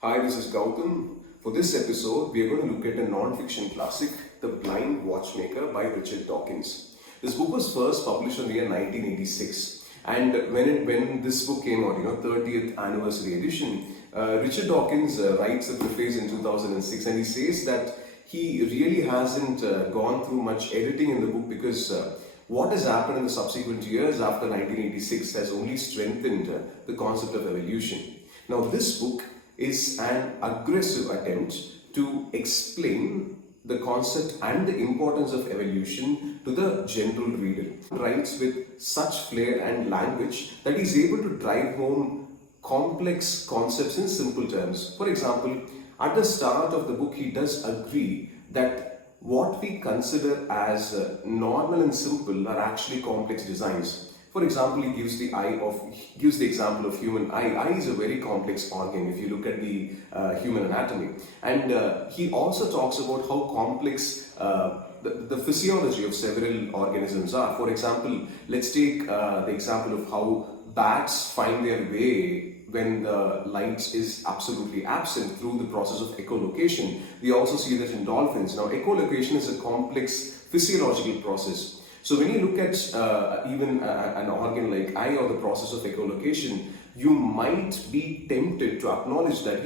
Hi, this is Gautam. For this episode, we are going to look at a non-fiction classic, The Blind Watchmaker by Richard Dawkins. This book was first published in the year 1986, and when this book came out, 30th anniversary edition, Richard Dawkins writes a preface in 2006, and he says that he really hasn't gone through much editing in the book because what has happened in the subsequent years after 1986 has only strengthened the concept of evolution. Now, this book is an aggressive attempt to explain the concept and the importance of evolution to the general reader. He writes with such flair and language that he is able to drive home complex concepts in simple terms. For example, at the start of the book, he does agree that what we consider as normal and simple are actually complex designs. For example, he gives the example of human eye. Eye is a very complex organ if you look at the human anatomy, and he also talks about how complex the physiology of several organisms are. For example, let's take the example of how bats find their way when the light is absolutely absent through the process of echolocation. We also see that in dolphins. Now, echolocation is a complex physiological process. So when you look at even an organ like eye or the process of echolocation, you might be tempted to acknowledge that,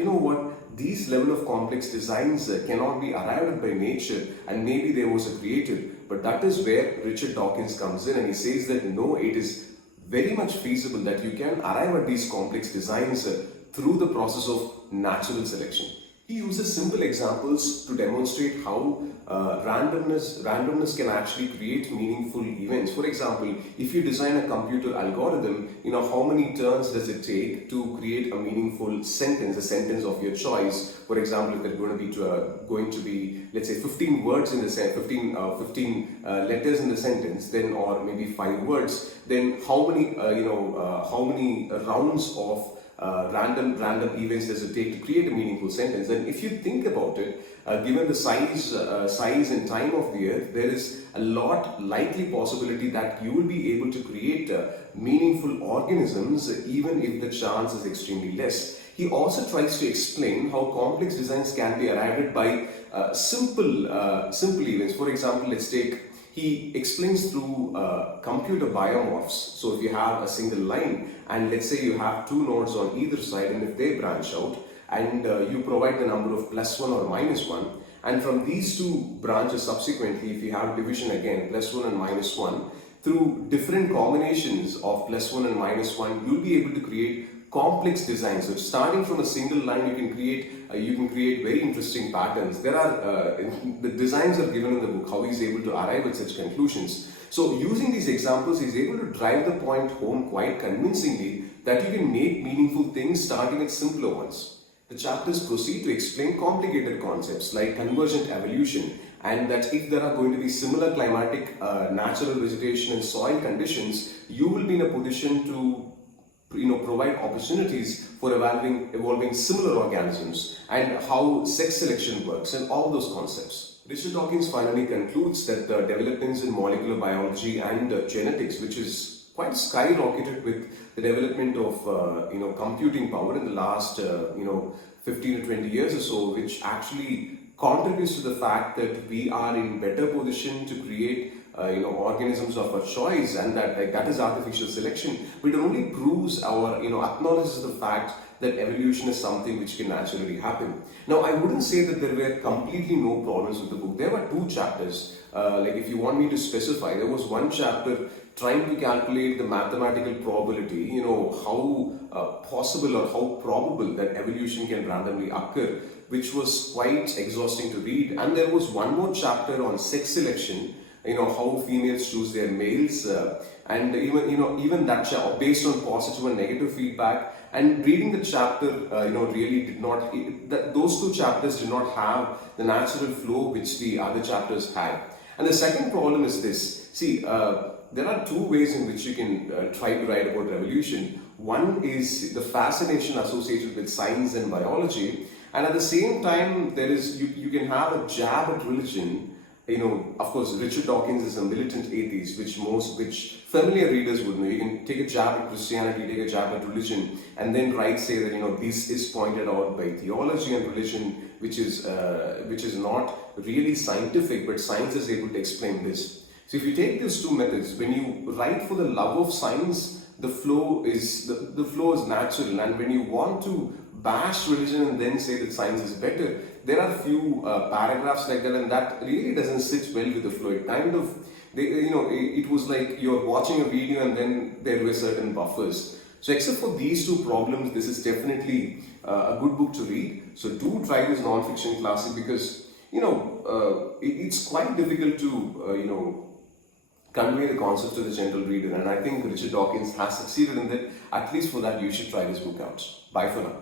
these level of complex designs cannot be arrived at by nature, and maybe there was a creator. But that is where Richard Dawkins comes in, and he says that no, it is very much feasible that you can arrive at these complex designs through the process of natural selection. He uses simple examples to demonstrate how randomness can actually create meaningful events. For example, if you design a computer algorithm, how many turns does it take to create a meaningful sentence, a sentence of your choice? For example, if there's going to be, let's say, 15 words in the 15 letters in the sentence, then or maybe 5 words, then how many rounds of random events does it take to create a meaningful sentence? And if you think about it, given the size and time of the earth, there is a lot likely possibility that you will be able to create meaningful organisms even if the chance is extremely less. He also tries to explain how complex designs can be arrived at by simple events. For example, he explains through computer biomorphs. So if you have a single line and let's say you have two nodes on either side, and if they branch out and you provide the number of +1 or -1, and from these two branches subsequently, if you have division again, +1 and -1, through different combinations of +1 and -1, you'll be able to create complex designs. So starting from a single line, you can create very interesting patterns. There are the designs are given in the book, how he's able to arrive at such conclusions. So using these examples, he's able to drive the point home quite convincingly that you can make meaningful things starting at simpler ones. The chapters proceed to explain complicated concepts like convergent evolution, and that if there are going to be similar climatic, natural vegetation and soil conditions, you will be in a position to provide opportunities for evolving similar organisms, and how sex selection works and all those concepts. Richard Dawkins finally concludes that the developments in molecular biology and genetics, which is quite skyrocketed with the development of computing power in the last 15 to 20 years or so, which actually contributes to the fact that we are in better position to create organisms of our choice, and that is artificial selection. But it only proves acknowledges the fact that evolution is something which can naturally happen. Now, I wouldn't say that there were completely no problems with the book. There were 2 chapters. If you want me to specify, there was one chapter trying to calculate the mathematical probability, how possible or how probable that evolution can randomly occur, which was quite exhausting to read. And there was one more chapter on sex selection, how females choose their males, and even that based on positive and negative feedback. And reading the chapter, really did not. Those 2 chapters did not have the natural flow which the other chapters had. And the second problem is this. See, there are 2 ways in which you can try to write about evolution. One is the fascination associated with science and biology, and at the same time, you can have a jab at religion Of course, Richard Dawkins is a militant atheist, which familiar readers would know. You can take a jab at Christianity, take a jab at religion, and then say that this is pointed out by theology and religion, which is not really scientific, but science is able to explain this. So if you take these two methods, when you write for the love of science, the flow is natural, and when you want to bash religion and then say that science is better, there are few paragraphs like that, and that really doesn't sit well with the flow. It kind of, it was like you're watching a video and then there were certain buffers. So except for these two problems, this is definitely a good book to read. So do try this non-fiction classic, because it's quite difficult to convey the concept to the general reader, and I think Richard Dawkins has succeeded in that. At least for that, you should try this book out. Bye for now.